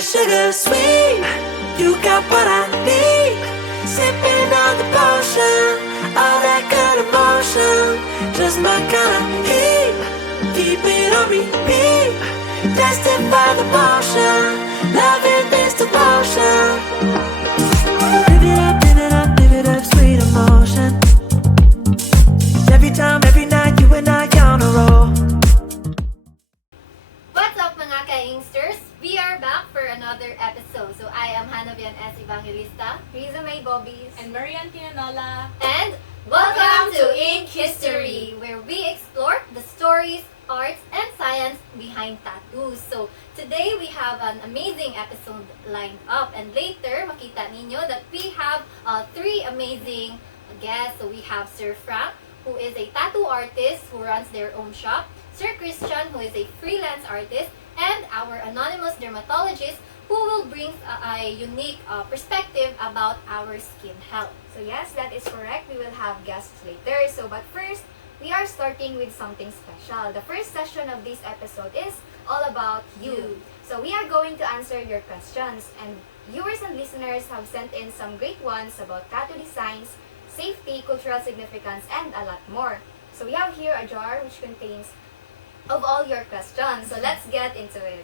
that sugar sweet. You got what I need. Sipping on the potion, all that good emotion. Just my kind of heat. Keep it on repeat. Tested by the potion. Loving this devotion. Live it up, sweet emotion. Every time, every night, you and I on a roll. What's up mga ka-Inksters? We are back for another episode. So I am Hanabian S. Evangelista, Riza May Bobbies, and Marian Kinanola. and welcome to Ink History, where we explore the stories, arts, and science behind tattoos. So today we have an amazing episode lined up, and later makita ninyo that we have three amazing guests. So we have Sir Frank, who is a tattoo artist who runs their own shop, Sir Christian, who is a freelance artist, and our anonymous dermatologist, who will bring a unique perspective about our skin health. So yes, that is correct. We will have guests later. But first, we are starting with something special. The first session of this episode is all about you. So we are going to answer your questions, and viewers and listeners have sent in some great ones about tattoo designs, safety, cultural significance, and a lot more. So we have here a jar which contains of all your questions. So let's get into it.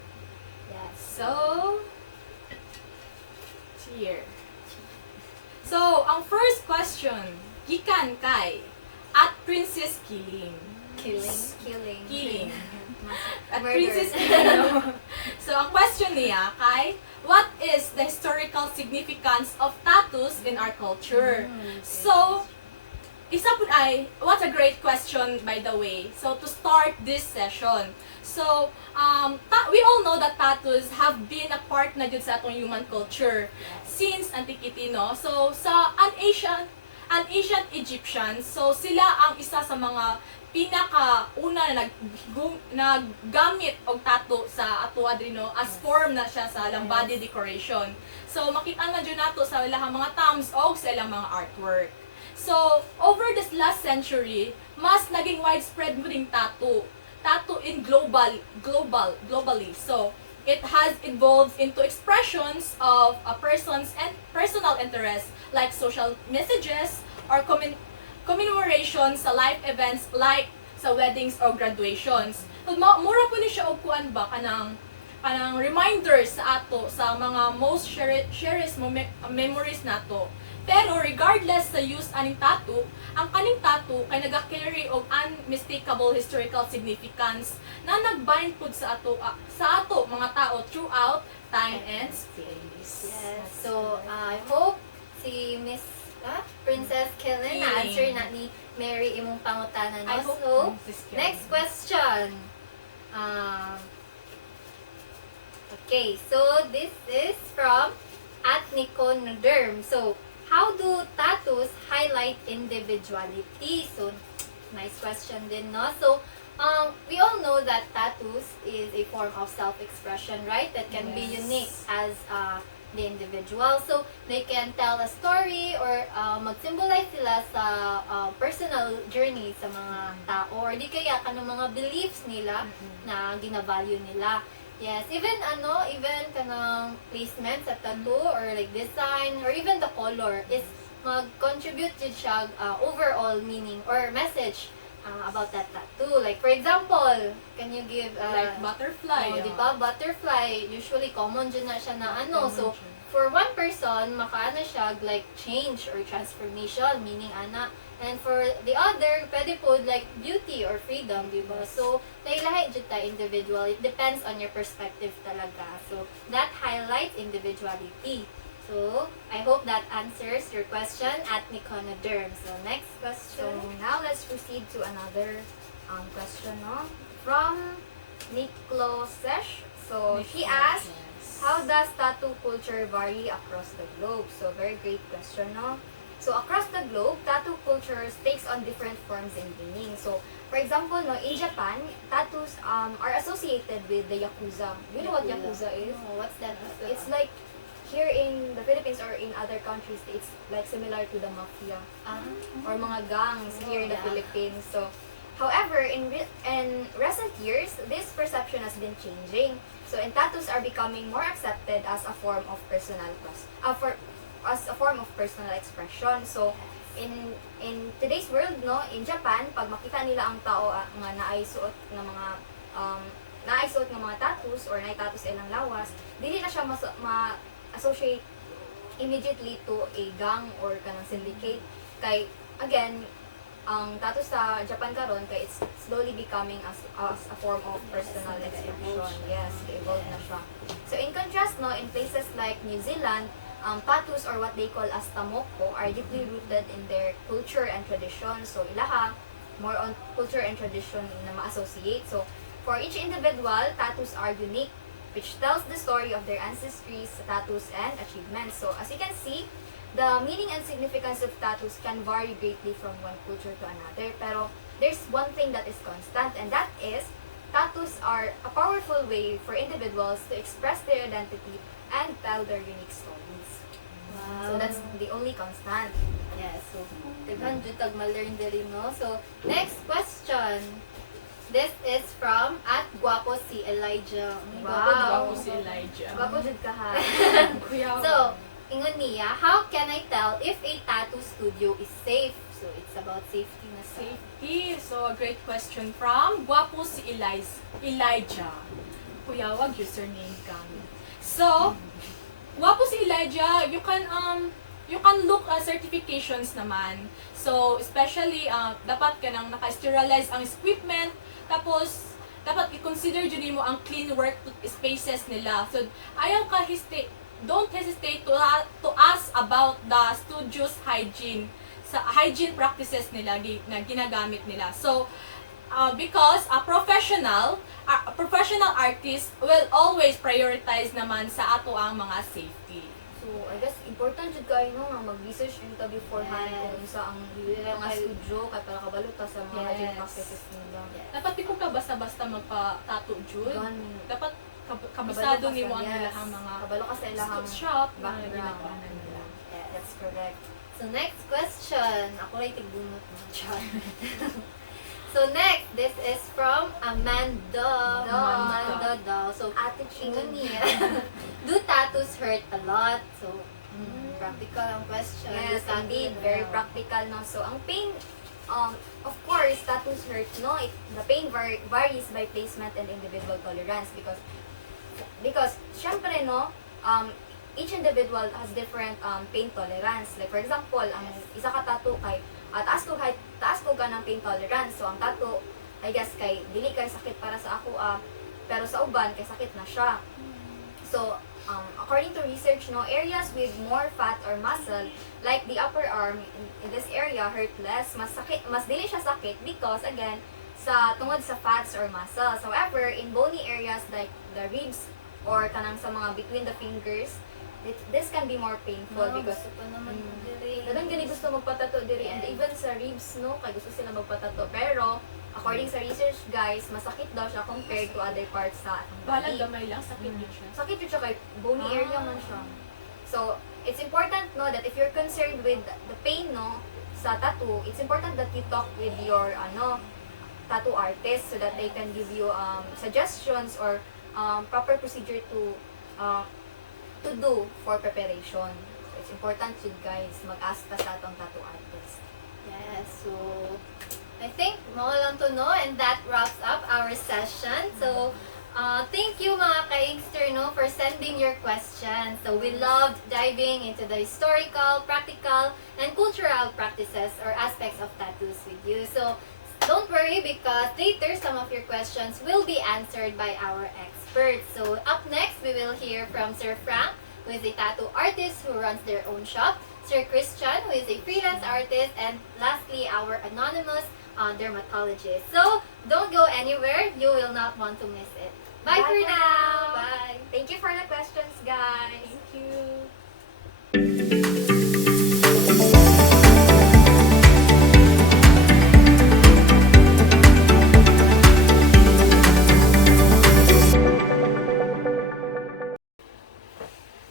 Yes. So, cheer. So, ang first question, gikan kay at Princess Killing. Killing. At Murder. Princess Killing. So, ang question niya kay, what is the historical significance of tattoos in our culture? So, isa po ay, what a great question by the way. So, to start this session. So, we all know that tattoos have been a part na dyan sa atong human culture since antiquity, no? So, sa an ancient Egyptians, so sila ang isa sa mga pinaka-una na naggamit og tattoo sa ato adrino as form na siya sa ilang body decoration. So, makita na dyan nato sa ilang mga tombs o sa ilang mga artwork. So, over this last century, mas naging widespread mo ding tattoo in globally. So, it has evolved into expressions of a person's and personal interests like social messages or commemorations sa life events like sa weddings or graduations. So, mura po ni siya og kuan ba kanang reminders sa ato sa mga most cherished memories nato. Pero regardless sa use aning tattoo, ang kaning tattoo kay naga-carry og unmistakable historical significance na nagbind pud sa ato mga tao throughout time and space. Yes. So, I hope si Miss Princess Killing na-answer na ni Mary imong pangutanan. I hope So, Mrs. Killing. next question. Okay, so this is from @Niconoderm. So, how do tattoos highlight individuality? So, nice question din, no? So, we all know that tattoos is a form of self-expression, right? That can be unique as the individual. So, they can tell a story or mag-symbolize sila sa personal journey sa mga tao or di kaya kanang mga beliefs nila na gina-value nila. Yes, even kanang placement sa tattoo or like design or even the color is mag-contribute din siya overall meaning or message about that tattoo. Like for example, can you give Like butterfly. di ba? Butterfly, usually common dyan na siya na ano. So, for one person, makaano siya like change or transformation, meaning ana. And for the other, pwede po like beauty or freedom, di ba? So, lahi-lahi dyan tayo individual. It depends on your perspective talaga. So, that highlights individuality. So, I hope that answers your question @Niconoderm. So, next So question. now let's proceed to another question, no? From Niklo Sesh. So she asked, how does tattoo culture vary across the globe? So very great question, no? So across the globe, tattoo culture takes on different forms and meaning. So for example, no, in Japan, tattoos are associated with the Yakuza. You know what Yakuza is? Oh, what's that? It's like here in the Philippines or in other countries, it's like similar to the mafia or mga gangs here in the yeah. Philippines. So, however, in recent years, this perception has been changing. So, and tattoos are becoming more accepted as a form of as a form of personal expression. So, in today's world, no, in Japan, pag makita nila ang tao nga naaysuot ng mga naaysuot ng mga tattoos or naitattoo sa ilang lawas, dili na siya ma-associate immediately to a gang or kanang syndicate. Kay again, ang tattoo sa Japan karon kay it's slowly becoming as a form of personal expression. Yes, evolve na siya. So in contrast, no, in places like New Zealand, tattoos or what they call as tamoko are deeply rooted in their culture and tradition. So ilaha more on culture and tradition na ma-associate. So for each individual, tattoos are unique, which tells the story of their ancestries, status, and achievements. So as you can see, the meaning and significance of tattoos can vary greatly from one culture to another. Pero there's one thing that is constant, and that is tattoos are a powerful way for individuals to express their identity and tell their unique stories. Wow. So that's the only constant. Yes, so daghan jud tag ma-learn diri, no? So next question. This is from @guapo si Elijah. Wow. Ako si Elijah. Bago jud ka ha. Kuya. So, ingon niya, how can I tell if a tattoo studio is safe? So, it's about safety na sa Safety. So, a great question from Guapo si Elijah. Kuya, wag username kami. So, Guapo si Elijah, you can look at certifications naman. So, especially, dapat ka nang naka-sterilize ang equipment. Tapos, dapat i-consider dyan mo ang clean work spaces nila. So, don't hesitate to ask about the studio's hygiene, sa hygiene practices nila na ginagamit nila. So, because a professional artist will always prioritize naman sa ato ang mga safety. So, I guess important jud kayo no nga mag-research dito beforehand Yes. kung sa ang Yeah, mga kay- studio kay para kabalot ta sa mga Yes. hygiene practices nila. Yes. Dapat di ko ka basta-basta magpa-tattoo, Jud. Gani. Dapat Kabalo kabisado ka nimo sa- ang yes. ilahang mga kabalo ka sa ilahang shop na background. ginagawa na nila. Yes. That's correct. So, next question. Ako rin tigbunot mo. Char. So, next, this is from Amanda. Amanda. daw. So, Attitude. ingon niya, do tattoos hurt a lot? So, practical ang question. Yes, Do tattoos indeed, hurt very a lot? practical no. So ang pain of course tattoos hurt no. The pain varies by placement and individual tolerance because syempre no, each individual has different pain tolerance. Like for example, ang isa ka tattoo kay taas ko ganang pain tolerance. So ang tattoo I guess kay dili kay sakit para sa ako pero sa uban kay sakit na siya. So according to research no, areas with more fat or muscle like the upper arm in this area hurt less, mas dili siya sakit because again tungod sa fats or muscles. However, in bony areas like the ribs or kanang sa mga between the fingers, this can be more painful because gusto pa naman diri. dalang gani gusto magpatato diri and even sa ribs no, kay gusto sila magpatato pero according sa research guys, masakit daw siya compared to other parts sa atong Balag body. gamay lang, sakit yun siya. Sakit yun siya kay bony Ah. area man siya. So, it's important no that if you're concerned with the pain no sa tattoo, it's important that you talk with your tattoo artist so that they can give you suggestions or proper procedure to do for preparation. So, it's important yun guys, mag-ask ta sa atong tattoo artist. Yes, so I think mo lang to know, and that wraps up our session. So thank you mga ka-Inkster no, for sending your questions. So we loved diving into the historical, practical, and cultural practices or aspects of tattoos with you. So don't worry because later some of your questions will be answered by our experts. So up next, we will hear from Sir Frank, who is a tattoo artist who runs their own shop, Sir Christian, who is a freelance artist, and lastly, our anonymous dermatologist. So, don't go anywhere. You will not want to miss it. Bye, Bye for for now. now. Bye. Thank you for the questions guys. Thank you.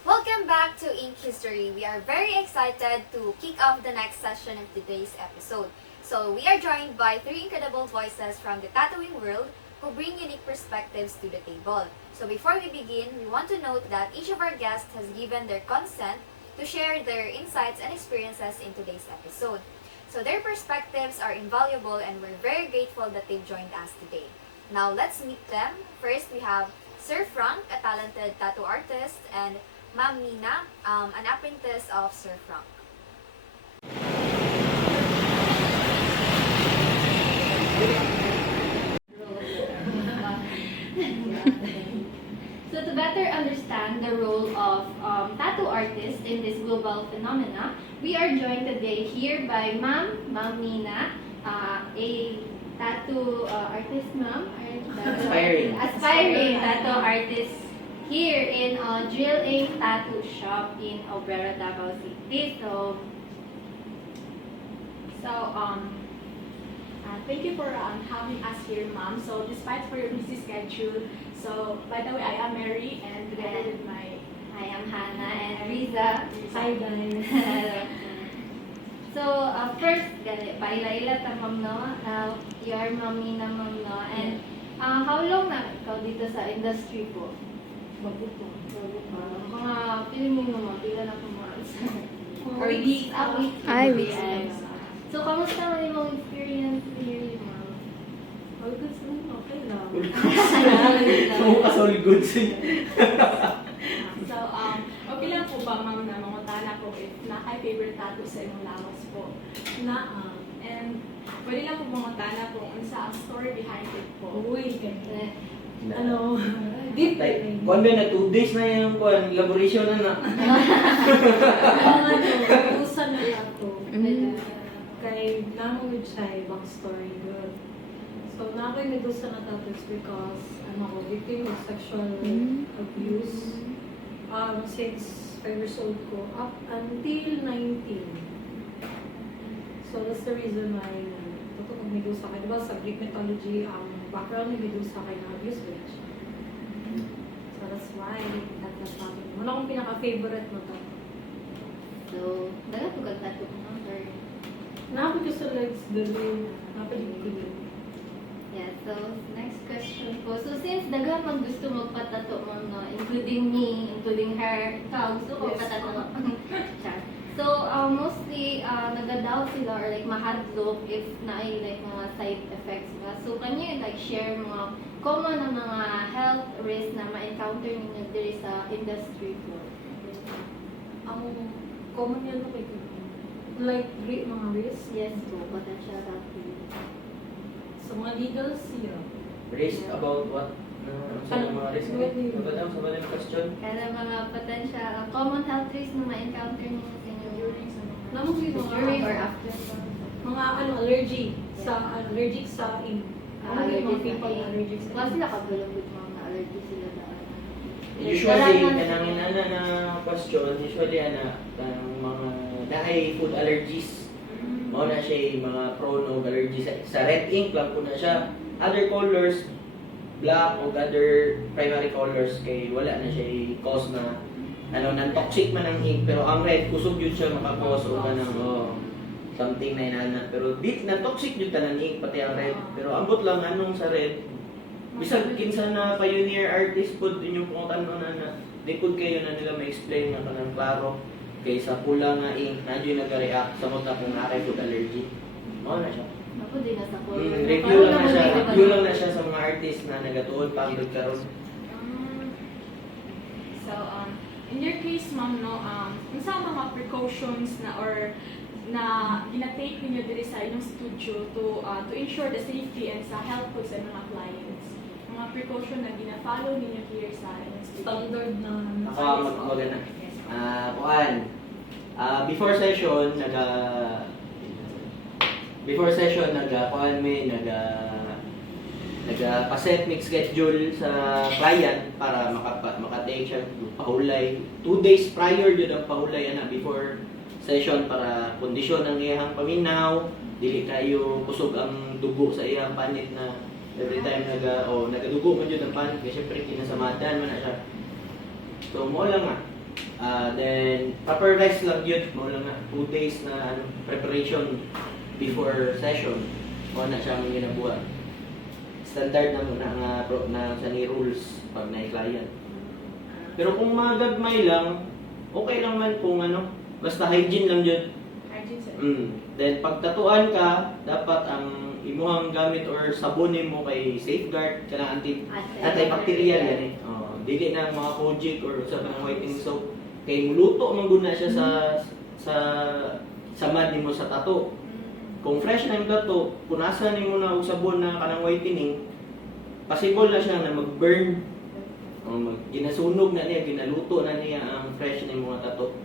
Welcome back to Ink History. We are very excited to kick off the next session of today's episode. So, we are joined by three incredible voices from the tattooing world who bring unique perspectives to the table. So before we begin, we want to note that each of our guests has given their consent to share their insights and experiences in today's episode. So their perspectives are invaluable and we're very grateful that they've joined us today. Now let's meet them. First we have Sir Frank, a talented tattoo artist, and Ma'am Nina, an apprentice of Sir Frank. So to better understand the role of tattoo artists in this global phenomena, we are joined today here by Ma'am Nina, a tattoo artist, ma'am? Aspiring tattoo artist here in Drill Ink Tattoo Shop in Obrera, Davao City. Thank you for having us here, ma'am. So, despite for your busy schedule, so by the way, I am Mary, and together with my I am Hannah and Riza. Hi guys. So, first, paila-ila ta ma'am no. You are Ma'am Nina, ma'am no. And how long na ikaw dito sa industry po? Bago po. Mga feeling mo naman, pila na po mga Or weeks. weeks. Yes. So, kamusta man yung experience here, ma'am? Okay lang. All good siya. So, okay lang po ba, ma'am, na mangutana ko if naka-favorite tattoo sa inyong lawas po? And pwede lang po mangutana kung ano sa ang story behind it po. Uy, Ano? deep Like, kung na 2 days na yung elaboration na. usan na lang to. Kay namo with siya ibang story good. So, na ako'y medusa na tattoos because ako victim of sexual abuse. Since 5 years old ko up until 19. So, that's the reason why totoo kong medusa kay. Diba sa Greek mythology, ang background ni medusa kay na-abuse ba siya? So, that's why that's happening. Wala akong pinaka-favorite mo to. So, daga po kag tattoo mo, or... Nakapag ko sa legs, gawin. Napalig ko din. Yeah, so next question po. So since daga man gusto magpatato mo no, including me, including her, ikaw gusto ko Yes. patato mo. Char. So mostly naga-doubt sila or like mahadlok if naay like mga side effects ba. So can you like share mga common na mga health risks na ma-encounter ninyo diri sa industry po? Ang common yan na kay like great mga risk. Yes po, potential tattoo. Sa mga legal siya. Risk about what? Sa mga risk? Sa ba yung question? Kaya mga potential common health risks na ma-encounter ninyo sa inyo Namang yung during or mga, after po? mga allergy sa allergic sa ink. Ano yung mga people na allergic sa Kasi ink? nakagulong with mga allergy sila daan. Usually, kanangin na question, usually ang mga dahil food allergies. Mao na siya yung mga prone og allergy sa red ink lang po na siya. Other colors, black o other primary colors kay wala na siya cause na non-toxic man ang ink pero ang red kusog yun siya makakause o kanang something na inana pero di na toxic yun tanan ink pati ang red pero ambot lang anong sa red bisag kinsa na pioneer artist pod din yung pungutan na di pod kayo na nila ma-explain nga kanang klaro kay sa pula nga ink na yung nag-react sa mga kung nakay food allergy mao na siya. Ako din nasa color. Review lang na siya sa mga artist na nagatuon pagod karon. So, in your case, ma'am, no, unsa ang mga precautions na or na gina-take ninyo diri sa inyong studio to ensure the safety and sa health po sa mga clients? Mga precaution na gina-follow ninyo here sa inyong studio? Standard na Ako magana. Kuan. Before session nag-paset mix schedule sa client para makatake siya pahulay 2 days prior yun ang pahulay before session para kondisyon ang iyang paminaw dili kayo kusog ang dugo sa iyang panit na every time nagadugo man yun ang panit kasi syempre kinasamadan man na siya so mo lang nga then proper rest lang yun mo lang nga 2 days na preparation before session mo na siya ang ginabuhat. sa standard na muna na sa ni rules pag na client. Pero kung magagmay lang, okay lang man kung ano, basta hygiene lang yun. Hygiene sir. Then pag tatuan ka, dapat ang imuhang gamit or sabunin mo kay safeguard kana antibacterial yan eh. Dili na mga Kojic or sa mga whitening soap kay muluto man gud na siya sa mud nimo sa tato. Kung fresh na yung tato, punasan nimo na og sabon na kanang whitening, possible na siya na mag-burn. Ginasunog na niya, ginaluto na niya ang fresh na mga tato.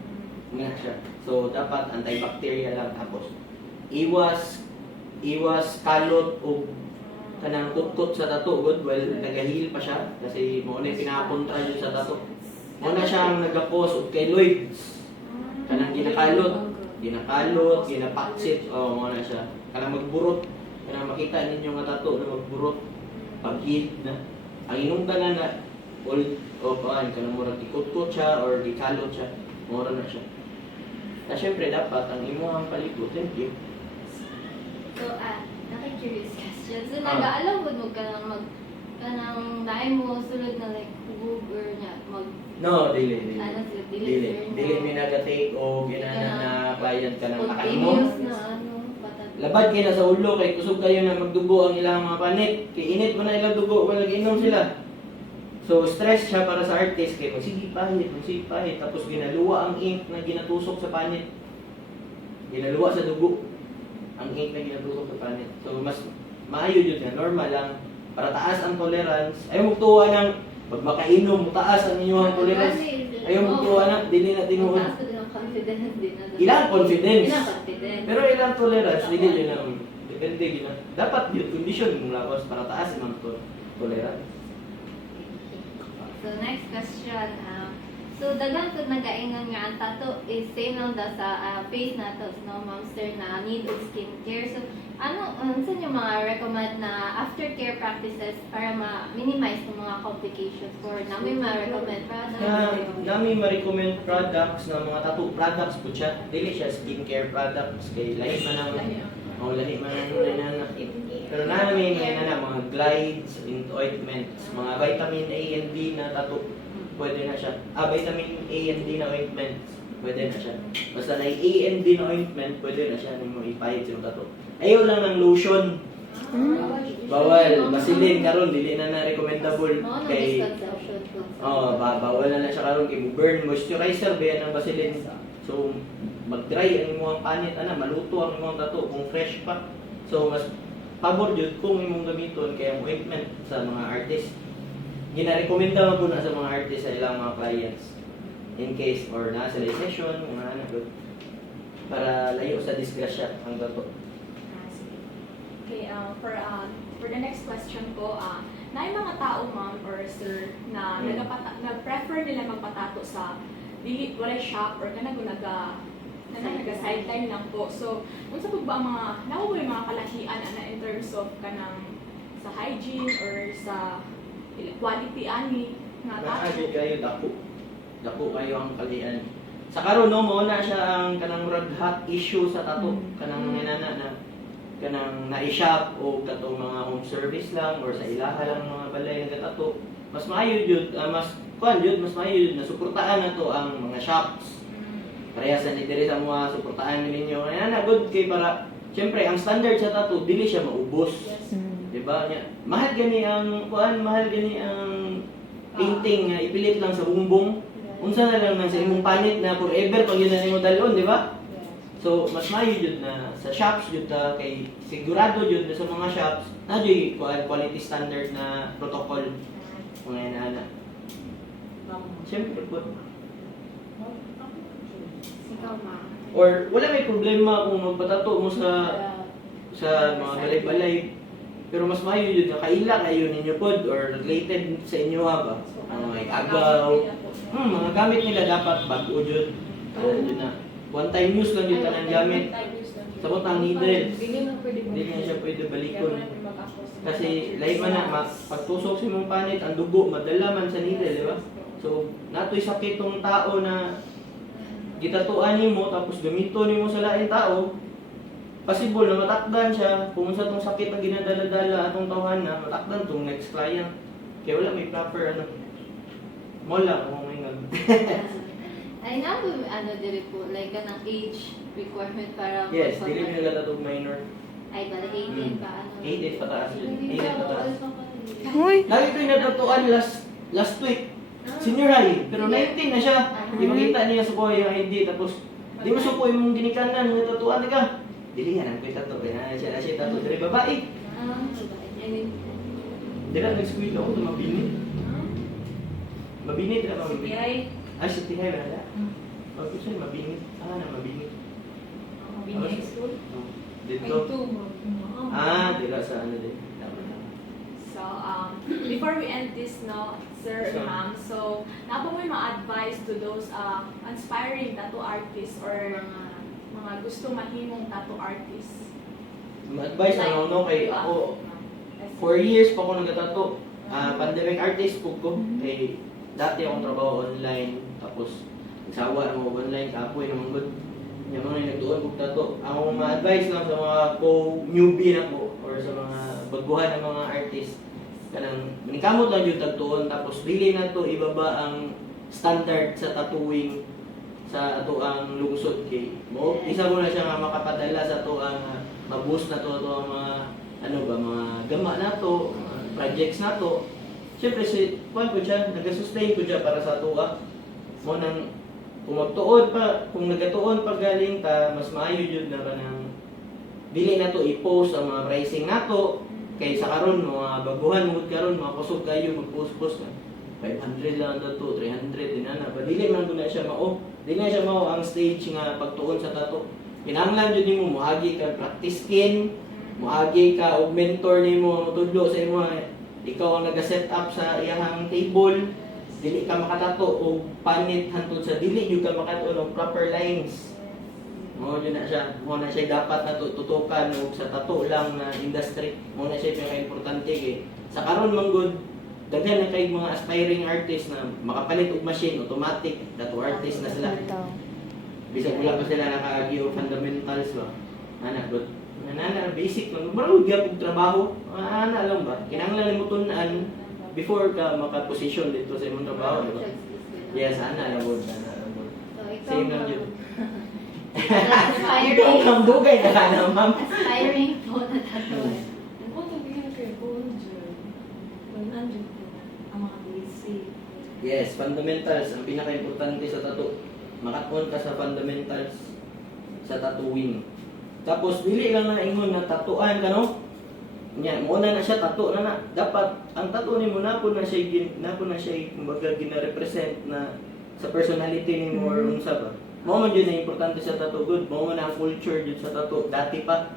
Nga siya. So dapat antibacterial lang, tapos iwas kalot o kanang kutkot sa tato good well nagahil pa siya kasi mo na pinakontra yun sa tato. Mo na siyang nagapos og keloids. Kanang ginakalot, ginapaksit, mo na siya. Kanang magburot, kanang makita ninyo nga tato na magburot pag-heat na. Ang inungdan na old o paan kanang murag dikutkot siya or dikalot siya, mo na siya. Na syempre dapat ang imong palibot, thank you. So, naka-curious question. So, nag-aalam mo ka nang kanang dahil mo sulod na like hubog or niya No, dili. ano sila, Dili mi naga-take o ginana na client ka nang nakainom. continuous na ano, patat. Labad kayo na sa ulo kay kusog kayo na magdugo ang ilang mga panit. Kay init mo na ilang dugo, wala giinom sila. So stress siya para sa artist kay magsige pahit, tapos ginaluwa ang ink na ginatusok sa panit. Ginaluwa sa dugo ang ink na ginatusok sa panit. So mas maayo jud nga normal lang para taas ang tolerance. Ayaw magtuwa ng pag makainom, taas ang inyong tolerance. Ayaw magtuwa na, dili na tinuod. Taas ko din ang confidence din. Ilang confidence. Ilang confidence. Pero ilang tolerance, dili yun ang depende yun. Dapat yun, condition mong lawas para taas ang tolerance. So, next question. So, dagan ko nagaingon nga ang tattoo is same lang daw sa face na to, no, momster na need of skincare. So, ano saan yung mga recommend na aftercare practices para ma-minimize ng mga complications for namin ma-recommend products? Nami ma-recommend products na mga tattoo products po siya. Dili siya skincare products kay lahi man ang lahi man ang pero namin mga glides, ointments, mga vitamin A and D na tattoo. Pwede na siya. Vitamin A and D na ointments. Pwede na siya. Basta na A and D na ointment, pwede na siya. Nung ipahit yung tato. Ayaw lang ng lotion. Bawal. Vaseline karon dili na na-recommendable. Kay bawal na siya karon kay burn moisturizer ba yan ng Vaseline. So, mag-dry ang imong panit maluto ang imong tato kung fresh pa. So, mas pabor jud kung imong gamiton kay ang ointment sa mga artist. Gina-recommenda mo po na sa mga artist sa ilang mga clients in case or nasa session, mga ano para layo sa disgrasya ang tato. Okay, for the next question ko, na yung mga tao ma'am or sir na nag-prefer nila magpatato sa dili walay shop or kanang naga-sideline lang po. So, unsa po ba ang mga nakuha yung mga kalahian in terms of kanang sa hygiene or sa quality ani nga tato? Kayo dako kayo ang kalian. Sa karon no mo na siya ang kanang murag hot issue sa tato, kanang na kanang na-shop o katong mga home service lang or sa ilaha lang mga balay nagatato. Mas maayo jud, mas maayo jud na suportahan nato ang mga shops. Parehas ni diri sa mga suportahan ninyo. Na good kay para syempre ang standard sa tato dili siya maubos. Diba? Mahal gani ang painting nga ipilit lang sa bumbong. Unsa na lang sa imong panit na forever pag yun na nimo dalon, di ba? So mas maayo jud na sa shops jud kay sigurado jud na sa mga shops na jud quality standard na protocol mga inana. Siyempre po. Or wala may problema kung magpatato mo sa mga balay-balay. Pero mas maayo yun, kaila kayo ninyo pod or related sa inyo ba? Mga agaw. Mga gamit nila dapat bago yun. Yun na. One time use lang yung tanang gamit. Sabot ang needles. Hindi na siya pwede balikon. Kasi lahi man na, pagtusok sa mong panit, ang dugo, madala man sa needle, di ba? So, nato'y sakit tong tao na gitatuan mo tapos gamito nimo sa lain tao, possible na matakdan siya kung sa tong sakit na ginadala-dala atong tawhan na matakdan tong next client. Kaya wala may proper ano. Mo lang kung may ngag. Ay na ano diri po like kanang age requirement para Yes, dili nila tatog minor. ay bala 18 pa ano. 18 pataas yun. 18 pataas. Uy, Lagi ko yung natatuan last week. Senior high, pero 19 na siya. Di makita niya sa kuha yung ID, tapos di mo suko yung ginikanan, natatuan ka. Dili nga, nang ko'y tato, kaya siya tato, dari babae. Di na, nag-squid ako, mabinit. Mabinit, di na mabinit. Ay, sa tihay, wala. Pag ko siya, mabinit. Ah, na, mabinit. Oh, dito. Dila sa ano din. So, before we end this, no, sir and Sure. ma'am, so, napa mo yung mga advice to those aspiring tattoo artists or mga gusto mahimong tattoo artists? Ma-advise na ako, no, kay ako, 4 years pa ako nagtatato. Pandemic artist po ko. Kay dati akong trabaho online, tapos nagsawa na mo online, kapoy naman good. Yung mga nagtuon kong tato. Ang ma-advise lang sa mga newbie na po, or sa mga baguhan ng mga artist, kanang manikamot lang yung tatuon, tapos dili na to ibaba ang standard sa tattooing sa ato ang lungsod kay mo. Isa ko na siya nga makapadala sa ato ang ma-boost na to ang mga ano ba mga gama na to, mga projects na to. Siyempre si kuan ko siya, nag-sustain ko siya para sa ato mo nang kung magtuon pa, kung nagatuon pa galing ta, mas maayo jud na kanang dili na to i-post ang mga pricing nato kay sa karon mga baguhan mo karon mga kusog kayo mag-post na 500 lang dato 300 din ana ba dili man gud na siya mao dili na siya mao ang stage nga pagtuon sa tato kinahanglan jud nimo moagi ka practice skin moagi ka og mentor nimo tudlo sa imo ikaw ang naga-set up sa iyahang table dili ka makatato og panit hantod sa dili jud ka makatuon og proper lines. Mo na siya dapat na tutukan og sa tato lang na industry. Mo na siya pinaka-importante kay sa karon man gud daghan na kay mga aspiring artist na makapalit og machine automatic tattoo artist na sila. Bisag wala pa sila nakaagi og fundamentals ba. Ana gud. Ana basic lang. Baro gyud og trabaho. Ana lang ba. Kinahanglan nimo tun-an before ka makaposisyon dito sa imong trabaho, di ba? Yes, ana lang gud. So ikaw Same lang yun. aspiring Ang dugay na ma'am. aspiring po na tattoo. Yes, fundamentals. Ang pinaka-importante sa tattoo. Makatuon ka sa fundamentals sa tattooing. Tapos, dili lang na ingon na tatuan ka, no? Nya, muna na siya, tattoo na na. Dapat, ang tattoo ni mo, napon na siya, kumbaga, gina-represent na sa personality ni mo or unsa ba. Mao man yun na importante sa tattoo. Good. Mao man ang culture yun sa tattoo. Dati pa.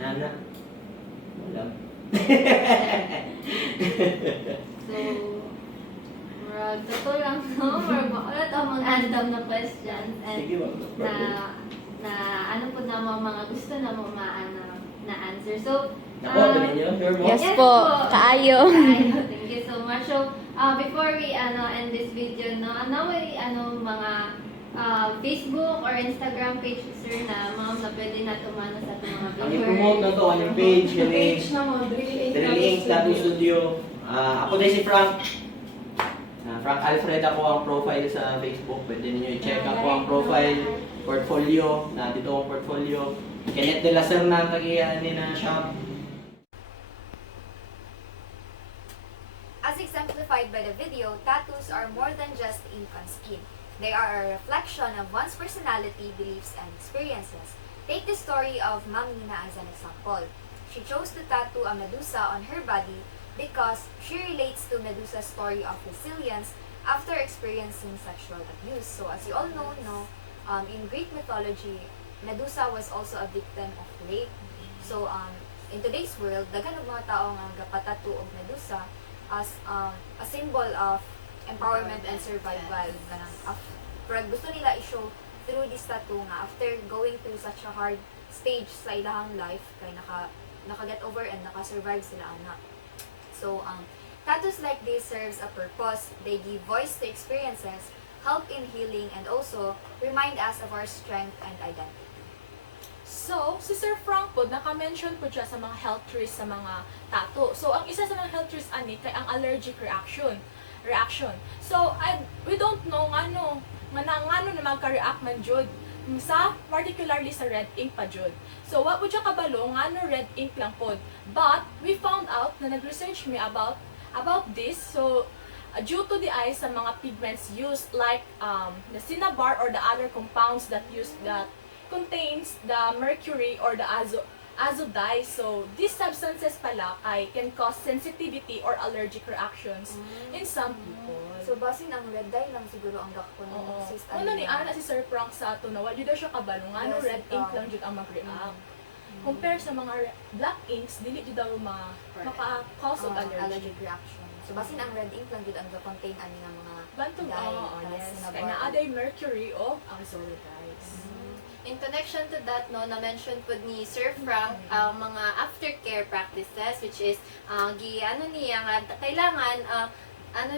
Nana. Wala. So, murag tattoo lang no? Murag maulat ang mga random na questions and Sige ba? na ano po na mga gusto na mo na answer. So, Ako, ninyo? Sure mo? Yes po, kaayo. Kaayo. Thank you so much. So, before we end this video, no, may mga Facebook or Instagram page, sir, na ma'am na pwede na tumano sa itong mga Ang i-promote na to, ang page, yun eh. Page na mo, Drilling Tattoo Studio. Ako din si Frank. Frank Alfred ako ang profile sa Facebook. Pwede ninyo i-check ako ang profile, portfolio. Dito ang portfolio. Kenneth de la Serna, tagiyan ni na shop. As exemplified by the video, tattoos are more than just ink on skin. They are a reflection of one's personality, beliefs, and experiences. Take the story of Ma'am Nina as an example. She chose to tattoo a Medusa on her body because she relates to Medusa's story of resilience after experiencing sexual abuse. So as you all know, in Greek mythology, Medusa was also a victim of rape. So in today's world, daghan og mga tao nga gapatattoo og Medusa as a symbol of empowerment and survival. Pero gusto nila i-show through this tattoo nga after going through such a hard stage sa ilang life kay naka-get over and naka-survive sila ana. So tattoos like this serves a purpose. They give voice to experiences, help in healing, and also remind us of our strength and identity. So, si Sir Frank po, naka-mention po siya sa mga health risks sa mga tattoo. So, ang isa sa mga health risks ani kay ang allergic reaction. So, we don't know ngano na magka-react man jud sa particularly sa red ink pa jud. So, what would you kabalo ngano red ink lang pod. But we found out na nag-research me about this. So, due to the eyes sa mga pigments used like the cinnabar or the other compounds that contains the mercury or the azo dyes. So, these substances pala can cause sensitivity or allergic reactions in some people. So, basin ang red dye lang siguro ang gakon Oo. sis Ano ni Ana si Sir Frank sa ato na wala daw siya kabalo nga Yes, red ink ikaw. lang jud ang mag-react. Compare sa mga black inks, dili jud daw maka-cause of allergy. allergic reaction. So, basin ang red ink lang jud ang contain ani nga mga Bantog, dye, yes. cinnabar. Kaya naaday mercury o azo dyes. In connection to that, no, na-mention po ni Sir Frank ang mga aftercare practices, which is, niya nga, kailangan,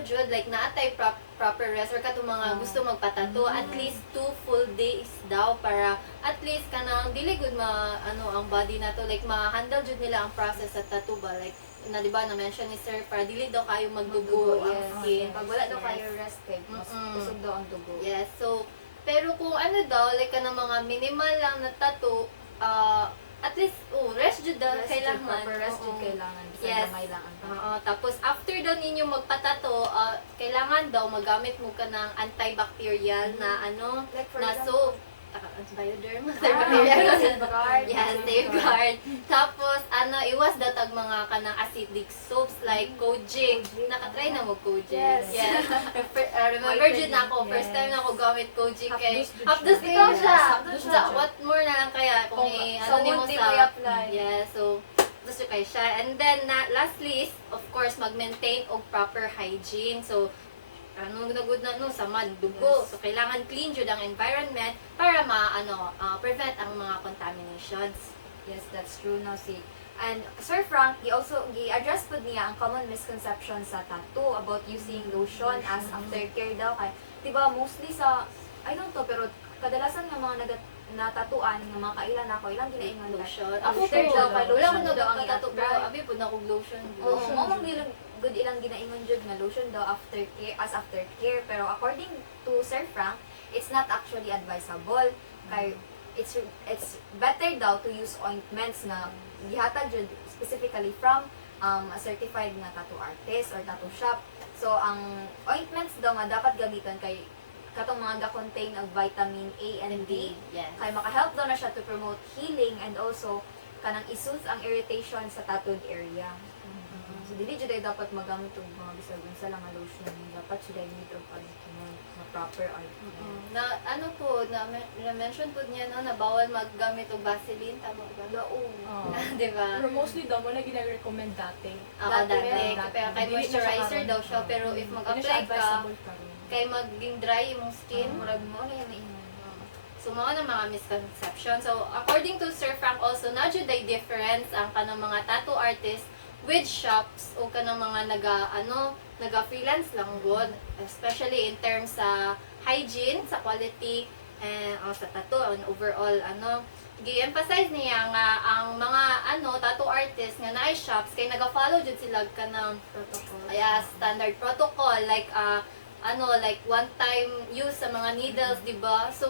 jud, like, naatay proper rest, or katong mga gusto magpatato, at least 2 full days daw, para at least kanang dili good ang body na to, like, ma-handle jud nila ang process sa tattoo ba, like, na diba na-mention ni Sir, para dili daw kayo magdugo ang yes. skin. Pag wala daw Yes. kayo rest kay mas kusog daw ang dugo. Yes, so, pero kung like ka ng mga minimal lang na tattoo, at least, rest jud daw Rest jud, kailangan. proper rest jud Oo. kailangan. Bisan Yes. gamay lang ang Oo, tapos after daw ninyo magpatato, kailangan daw magamit mo ka ng antibacterial na Like for na example, soap. Bioderm. safeguard. Yes, safeguard. Tapos, iwas daw tag mga kanang acidic soaps like Kojic. Nakatry na mo Kojic. Yes. Remember jud na ako, first time na ako gamit Kojic kay Hapdos jud Hapdos ikaw siya. siya. Hapdos So, siya. what more na lang kaya kung So, ni mo munti sa... mo i-apply. Yeah, so, gusto kay siya. And then, lastly, is, of course, mag-maintain og proper hygiene. So, nagud na sa dugo. Yes. So, kailangan clean jud ang environment para prevent ang mga contaminations. Yes, that's true no si. And Sir Frank, gi-address pud niya ang common misconception sa tattoo about using lotion as aftercare daw kay 'di ba mostly sa I don't know pero kadalasan nga mga natatuan nga mga kailan ako ilang ginaingon Lotion. Ako After po, daw, kay wala lotion ko daw ang nagpatato bro. i-apply. Abi po na kog lotion. Oo, mo mang good ilang ginaingon jud nga lotion daw aftercare pero according to Sir Frank, it's not actually advisable kay it's better daw to use ointments na gihatag jud specifically from a certified nga tattoo artist or tattoo shop. So ang ointments daw nga dapat gamiton kay katong mga ga-contain og vitamin A and D Yes. kay maka-help daw na siya to promote healing and also kanang isoothe ang irritation sa tattooed area. So dili jud ay dapat magamit og mga bisag-unsa lang nga lotion, dapat jud ay need og proper ointment. Na-mention po niya na bawal maggamit og Vaseline, tama ba? Oo. Di ba? Pero mostly daw mo na gina-recommend dati. Ako Dati, dati. dati. Kaya kay Hindi siya moisturizer karon. daw siya, pero if Hindi siya mag-apply ka, advisable karon. kay maging dry yung skin, Murag mo na yan maingon. So, mga mga misconception. So, according to Sir Frank also, na jud ay difference ang kanang mga tattoo artist with shops o kanang mga naga-freelance lang good, especially in terms sa hygiene, sa quality, and sa tattoo, and overall, gi-emphasize niya nga ang mga tattoo artist nga naay shops kay naga-follow jud sila kanang Protocol. standard protocol like like one time use sa mga needles, di ba? So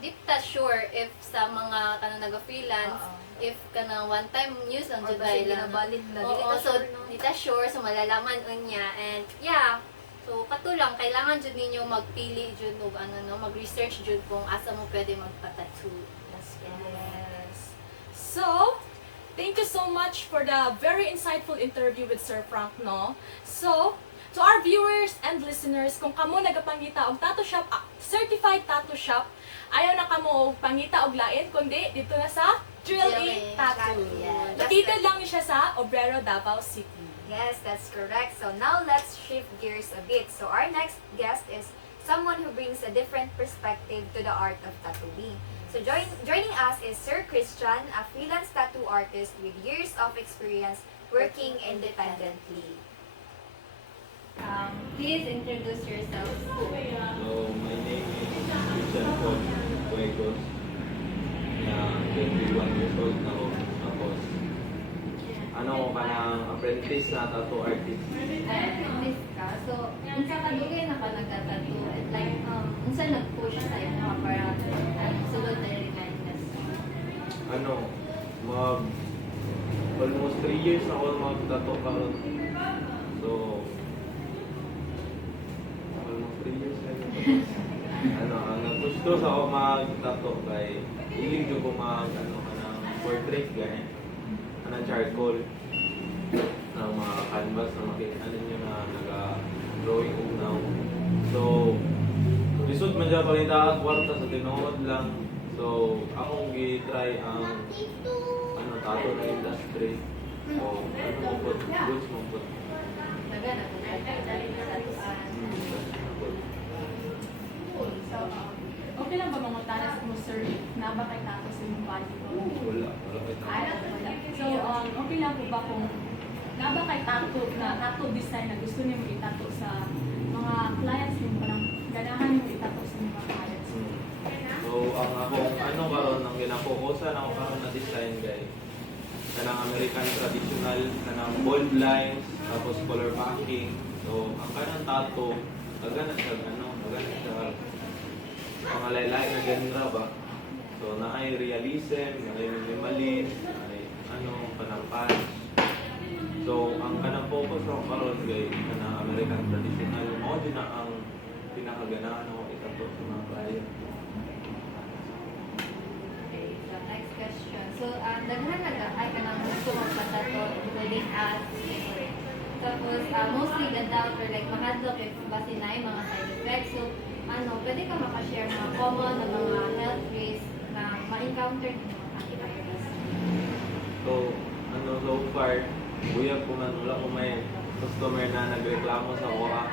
di ta sure if sa mga kanang naga-freelance if kanang one time use lang jud ba lang. ginabalid na. Oo, Dili ta so sure, no? di ta sure, so malalaman unya, and yeah. So katulang kailangan jud ninyo magpili jud og mag-research jud kung asa mo pwede magpa-tattoo. Yes. So, thank you so much for the very insightful interview with Sir Frank, no? So, to our viewers and listeners, kung kamo nagapangita og tattoo shop, certified tattoo shop, ayaw na kamo og pangita og lain, kundi dito na sa Drill Drill Tattoo. Yes. Located lang siya sa Obrero, Davao City. Yes, that's correct. So now let's shift gears a bit. So our next guest is someone who brings a different perspective to the art of tattooing. So joining us is Sir Christian, a freelance tattoo artist with years of experience working independently. Please introduce yourself. So, my name is Christian Paul Cuegos. old na ako. Tapos, ano ko ka ng apprentice na tattoo artist. Artist ka. So, unsa ka dugay na ka nagtatattoo? Like, unsa nag-push sa'yo na para sulod na rin nga industry? Ano, almost 3 years ako mag-tattoo karon. So, almost 3 years na yun. Ang nag-push ko sa ako mag-tattoo kay hiling ko mag-ano ka ng portrait ganyan. Anong charcoal ng mga canvas na makita ninyo na nag-drawing unaw. So, lisod man dyan palita kwarta sa tinuod lang. So, akong gi-try ang tattoo na industry. So, ano mo po, goods mo po. Naga na tatuan. So, okay lang ba mangutanas mo, sir, na ba kay tato sa inyong body ko? Wala kay tattoo. Wala. So, okay lang po ba kung na ba kay tattoo design na gusto niyo itato sa mga clients niyo, parang ganahan niyo itato sa mga clients niyo? So, ang akong ano karon ang ginafokusan ako karon na design guys. Kanang American traditional, kanang bold lines, tapos color packing. So, ang kanang tattoo, gagana siya mga laylay na genre ba. So, naay realism, naay minimalist, naay kanang punch. So, ang kanang focus ako karon guys, kanang American traditional, mo din na ang pinakaganahan ako itato sa mga client. Okay, so next question. So, daghan ay ka nang gusto magpatato, including as favorite. Tapos, mostly ganda or like mahadlok if basi na yung mga side effects. So, pwede ka makashare mga common na mga health risks na ma-encounter ng mga antibiotics. So, so far, buyag ko man wala ko may customer na nagreklamo sa OA.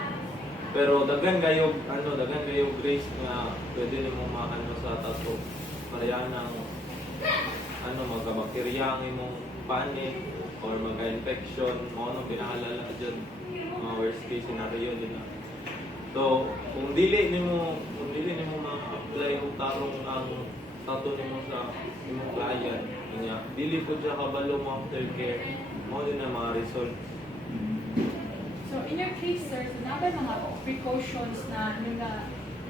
Pero daghan kayo grace nga pwede nimo maano sa tattoo. Pareha ng magka-bacteria ang imong panik or magka-infection, mo nang pinahalala dyan, mga worst case scenario din na. So, kung dili nimo ma-apply og tarong ang tattoo nimo sa imong client, niya dili po siya kabalo mo aftercare, mo din na mga result. So, in your case, sir, so na ba mga precautions na yung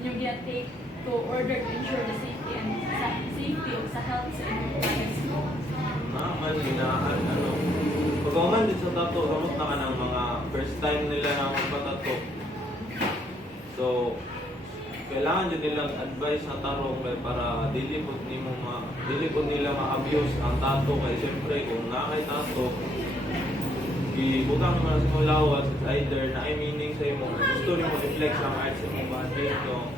gina-take to order to ensure the safety and sa health sa inyong clients mo? Man, pagkaman din sa tattoo, ramot na ka ng mga first time nila na magpatato. So, kailangan din nilang advice na tarong para dili po nila ma-abuse ang tattoo. Kaya siyempre, kung nakay tattoo, ibutang mo na sa mga lawas, it's either na ay meaning sa imo, gusto rin mo i-flex ang art sa imong body. So,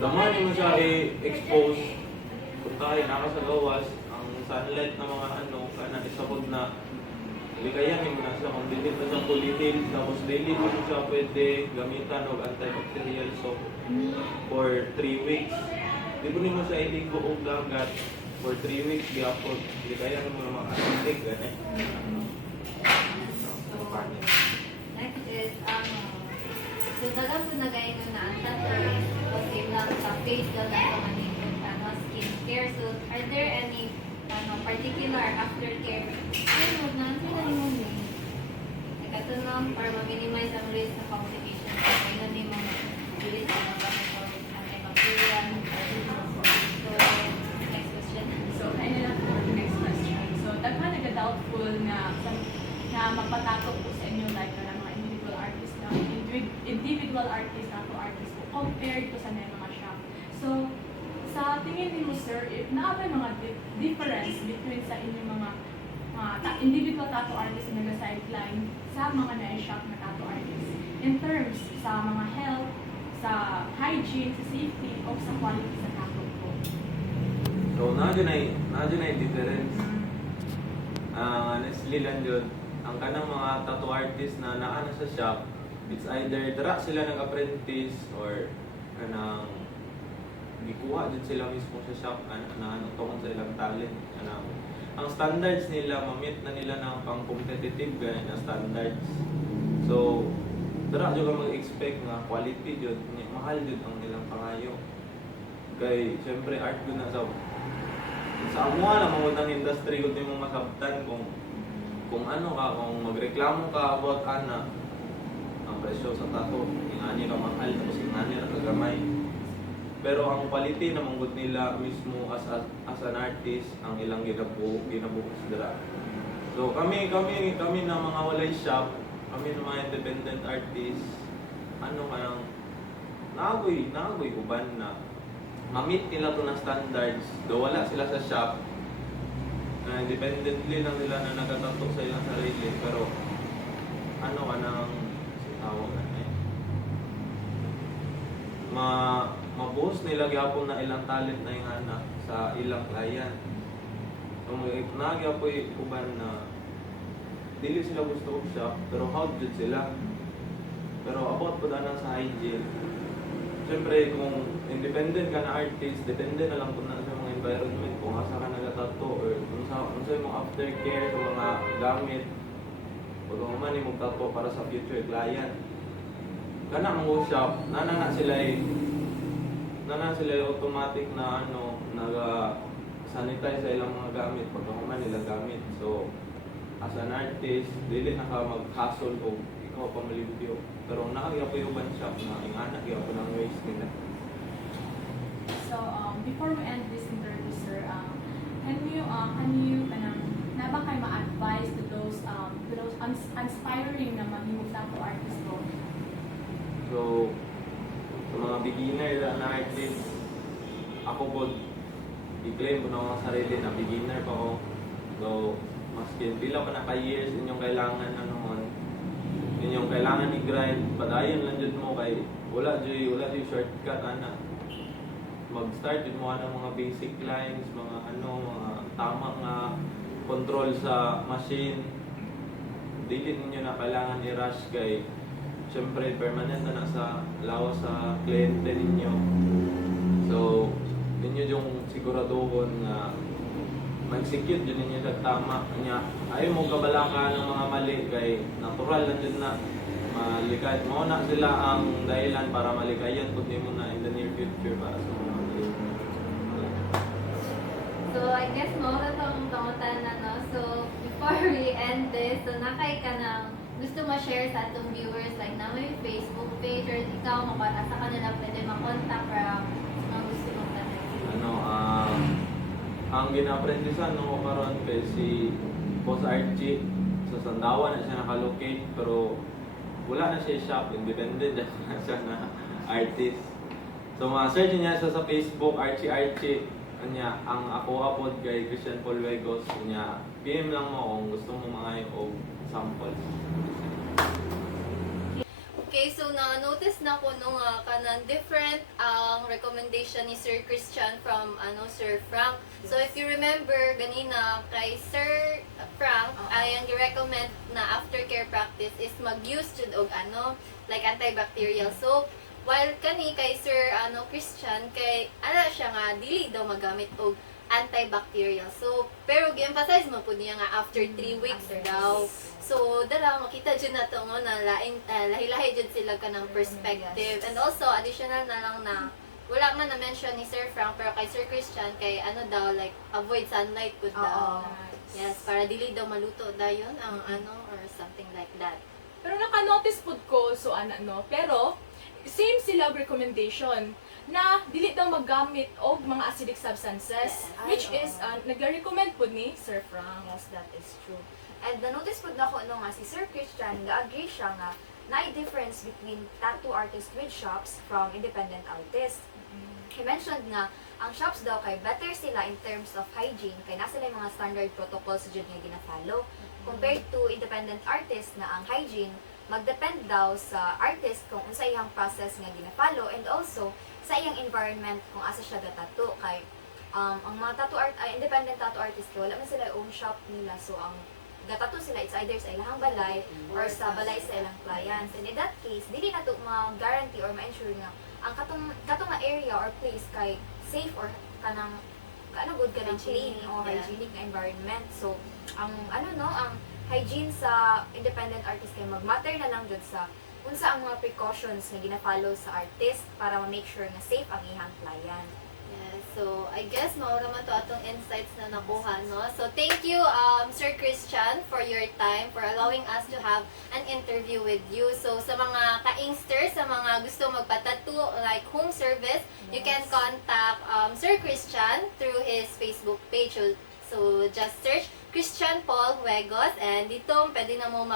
daman mo siya i-expose, kung tayo nakasagawas, ang sunlight na mga isapod na likayan mo na siya kung dili na siya pulitin, tapos dili mo siya pwede gamitan og antibacterial soap for 3 weeks. Di mo nimo siya iligo og dagat for 3 weeks gyapon. Likayan mo na makaintig gani. Next is, so dagang po nagayon na ang tattoo is posible lang sa facial na pamanin skincare. So, are there any particular aftercare? Ano na mo ni? Nagkatunong or ma-minimize ang risk na complications. Kaya ni mo bilis na mabang antibacterial. So, next question. So, ayun na lang for the next question. So, daghan nag-doubtful na magpatato po sa inyo like na mga individual artist tattoo artist po compared to sa mga shop. So, sa tingin niyo sir, if naabay mga difference between sa inyong mga individual tattoo artist na nag-sideline sa mga na-shop na tattoo artist in terms sa mga health, sa hygiene, sa safety, o sa quality sa tattoo po? So, na ay difference. Honestly lang yun, ang kanang mga tattoo artist na naana sa shop, it's either dara sila nag-apprentice or kanang gikuha din sila mismo sa shop tungkol sa ilang talent. Ang standards nila, ma-meet na nila ng pang-competitive ganyan na standards. So, dara juga mag-expect nga quality jud, mahal jud ang ilang pangayo. Kay siyempre art jud na sa sa amuha na mangod ng industry kung di mo masabtan kung ano ka, kung magreklamo ka about ana ang presyo sa tato, ingani ka mahal tapos ingani na kagamay. Pero ang quality na manggod nila mismo as an artist ang ilang ginabuhos dira. So kami na mga walay shop, kami na mga independent artists, ano kayang naagoy uban na ma-meet nila to ng standards, do wala sila sa shop, na independently lang nila na nagatato sa ilang sarili, pero ano ka nang tawag na mabuhos nila gyapon na ilang talent na yung anak sa ilang client. Kung nagyapoy uban na dili sila gusto og shop, pero how did sila? Pero about po na sa hygiene. Siyempre, kung independent ka na artist, depende na lang kung na sa mga environment, kung asa ka nagatato, or kung sa mga aftercare, sa mga gamit, o kung man yung magtato para sa future client. Kana mga shop, nana sila automatic na naga-sanitize sa ilang mga gamit, pag man nila gamit. So, as an artist, dili na ka mag-hustle o ikaw pa malibyo. Pero nakagya po yung shop na ingana, kaya po ng waste nila. So, before we end this interview, sir, can you naba kayo ma-advise to those inspiring na mahimong tattoo artist po? So, sa mga beginner na artist, ako po, i-claim ko na mga sarili na beginner pa ako. So, maski pila pa na ka-years, inyong kailangan inyong kailangan i-grind, padayon lang dyan mo kay wala dyan shortcut, ana. Mag-start din mo ng mga basic lines, mga tamang control sa machine. Dili ninyo na kailangan i-rush kay syempre permanent na nasa lawas sa kliyente ninyo. So, ninyo yung siguraduhon na mag-execute din ninyo sa tama niya. Ayaw mo kabalaka ng mga mali kay natural lang dyan na malikay. Mauna sila ang dahilan para malikayan kung di mo na in the near future para sa mga mali. So, I guess mawala itong pangutan na, no? So, before we end this, so nakay ka ng gusto mo share sa atong viewers, like na may Facebook page, or ikaw, asa ka nila pwede makontak para mga gusto mong tanong. Ang gina-aprendisan ko karon kay si Boss Archie, sa Sandawan na siya nakalocate, pero wala na siya shop, independent na siya na artist. So ma-search niya siya sa Facebook, Archie. Kanya, ang ako upload kay Christian Paul Wegos, kanya, PM lang mo kung gusto mo mga o samples. Okay, so na-notice na ko nung kanan different ang recommendation ni Sir Christian from Sir Frank. So if you remember ganina kay Sir Frank, ay ang gi-recommend na aftercare practice is mag-use jud og like antibacterial soap. While kani kay Sir Christian kay siya nga dili daw magamit og antibacterial soap. Pero gi-emphasize mo pud niya nga after 3 weeks daw. So, dara makita jud nato nga na lahi-lahi jud sila kanang perspective. And also additional na lang na wala man na mention ni Sir Frank pero kay Sir Christian kay daw like avoid sunlight pud daw. Yes, para dili daw maluto dayon ang or something like that. Pero naka-notice pud ko, so pero same sila recommendation na dili daw maggamit og mga acidic substances, which is nag-recommend pud ni Sir Frank. Yes, that is true. And na-notice po na ko nga si Sir Christian, ga-agree siya nga na difference between tattoo artists with shops from independent artists. He mentioned nga, ang shops daw kay better sila in terms of hygiene, kay nasa sila mga standard protocols dyan nga gina-follow. Compared to independent artists na ang hygiene, mag-depend daw sa artist kung unsa iyang process nga gina-follow and also sa iyang environment kung asa siya gatato kay ang mga independent tattoo artists kay wala man sila own shop nila, so ang gatato sila it's either sa ilang balay or sa balay sa ilang clients, and in that case dili na to ma-guarantee or ma-ensure nga ang katong nga area or place kay safe or kanang good kanang clean or hygienic na environment. So ang ang hygiene sa independent artist kay mag-matter na lang jud sa unsa ang mga precautions nga gina-follow sa artist para ma-make sure nga safe ang ihang client. Yes. So, I guess maura man to atong insights na nakuha, no? So, thank you, Sir Christian, for your time, for allowing us to have an interview with you. So, sa mga ka-inkster, sa mga gusto magpatattoo, like home service, you can contact Sir Christian through his Facebook page. So, just search Christian Paul Huegos, and dito, pwede na mo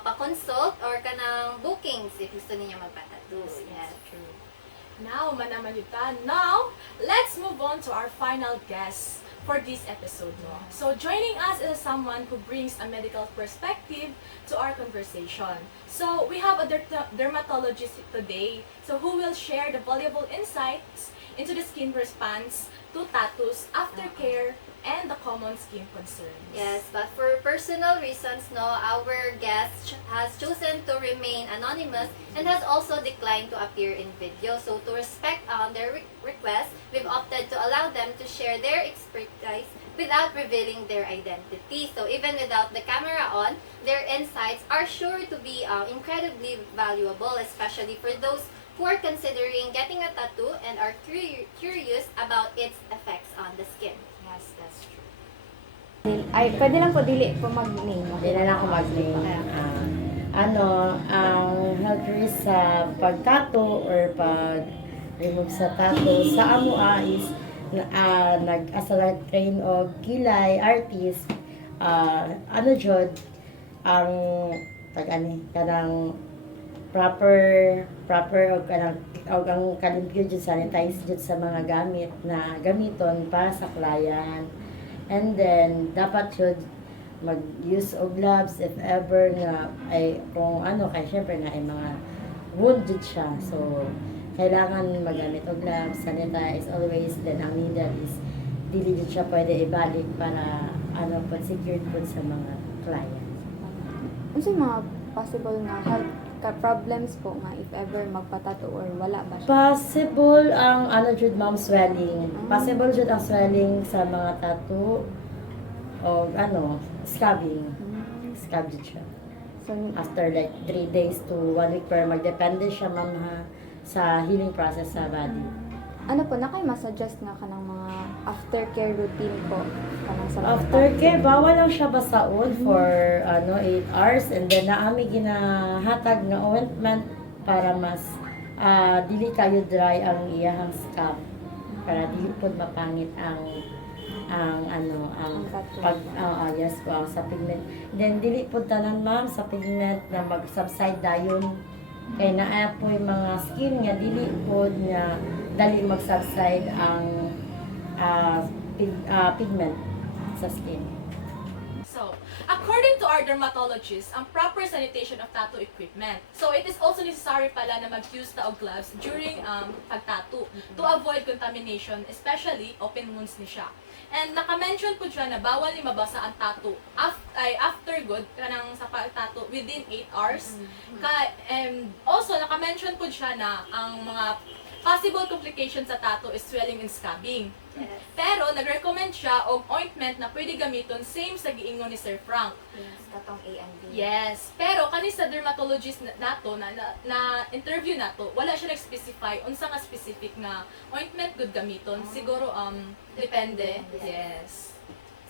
pa-consult or kanang bookings if gusto niya magpatattoo. Yes. Now, manamalutan. Now, let's move on to our final guest for this episode. No? So, joining us is someone who brings a medical perspective to our conversation. So, we have a dermatologist today, so who will share the valuable insights into the skin response to tattoos, aftercare, and the common skin concerns. Yes, but for personal reasons, no, our guest has chosen to remain anonymous and has also declined to appear in video. So to respect their request, we've opted to allow them to share their expertise without revealing their identity. So even without the camera on, their insights are sure to be incredibly valuable, especially for those who are considering getting a tattoo and are curious about its effects on the skin. Yes, that's true. Ay, pwede lang po dili po mag-name. Hindi na lang ako mag-name. Ang health risk sa pag-tattoo or pag-remove sa tattoo sa AMUA is nag-asa train of kilay, artist, jud, ang kanang proper og ang kalimpyo jud sanitize jud sa mga gamit na gamiton para sa client. And then dapat jud mag-use og gloves if ever nga ay kung kay syempre nga ay mga wound jud siya. So kailangan magamit og gloves, sanitize always. Then ang needed is dili jud siya pwede ibalik para secured po sa mga client. Ano mga possible nga health problems po nga if ever magpatato or wala ba siya? Possible ang jud ma'am swelling. Possible jud ang swelling sa mga tattoo o scabbing. Scab jud siya. So, After like 3 days to 1 week per magdepende siya ma'am sa healing process sa body. ano po, na kayo masuggest nga kanang mga aftercare routine po kanang sa mga Aftercare, bawal lang siya basaon for 8 hours and then naami ginahatag nga ointment para mas dili kayo dry ang iyahang scalp para dili pod mapangit ang yes ko ang sa pigment. Then dili pod tanan ma'am sa pigment na mag-subside dayon kay naa po yung mga skin nga dili pod nga dali mag-subside ang pigment sa skin. So, according to our dermatologist, ang proper sanitation of tattoo equipment. So, it is also necessary pala na mag-use ta og gloves during pag-tattoo to avoid contamination, especially open wounds ni siya. And naka-mention po siya na bawal ni mabasa ang tattoo after good kanang sa pag-tattoo within 8 hours. And also, naka-mention po siya na ang mga possible complications sa tattoo is swelling and scabbing. Yes. Pero nag-recommend siya og ointment na pwede gamiton same sa giingon ni Sir Frank. Yes, katong A and B. Yes, pero kani sa dermatologist nato na interview nato, wala siya nag-specify unsa nga specific na ointment good gamiton. Siguro depende. Yes.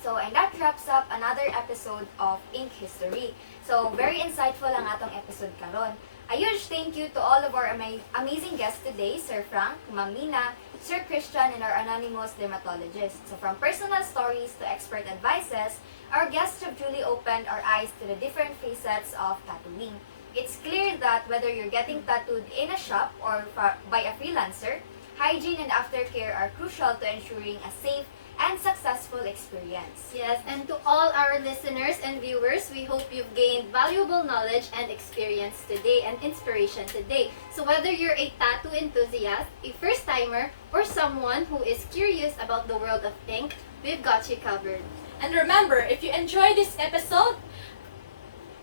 So, and that wraps up another episode of Ink History. So, very insightful ang atong episode karon. A huge thank you to all of our amazing guests today, Sir Frank, Ma'am Mina, Sir Christian, and our anonymous dermatologist. So from personal stories to expert advices, our guests have truly opened our eyes to the different facets of tattooing. It's clear that whether you're getting tattooed in a shop or by a freelancer, hygiene and aftercare are crucial to ensuring a safe and successful experience. Yes, and to all our listeners and viewers, we hope you've gained valuable knowledge and experience today and inspiration today. So whether you're a tattoo enthusiast, a first-timer, or someone who is curious about the world of ink, we've got you covered. And remember, if you enjoyed this episode,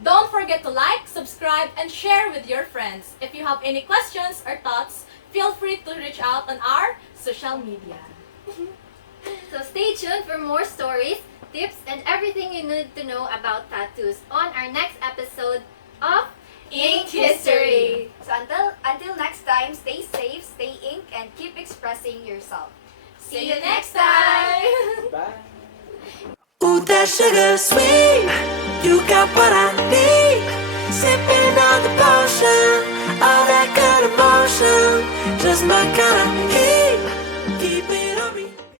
don't forget to like, subscribe, and share with your friends. If you have any questions or thoughts, feel free to reach out on our social media. So stay tuned for more stories, tips, and everything you need to know about tattoos on our next episode of Ink History. So until next time, stay safe, stay ink, and keep expressing yourself. See you next time! Bye! Ooh, that sugar sweet. You got what I need. Sipping on the potion. All that good emotion. Just my kind of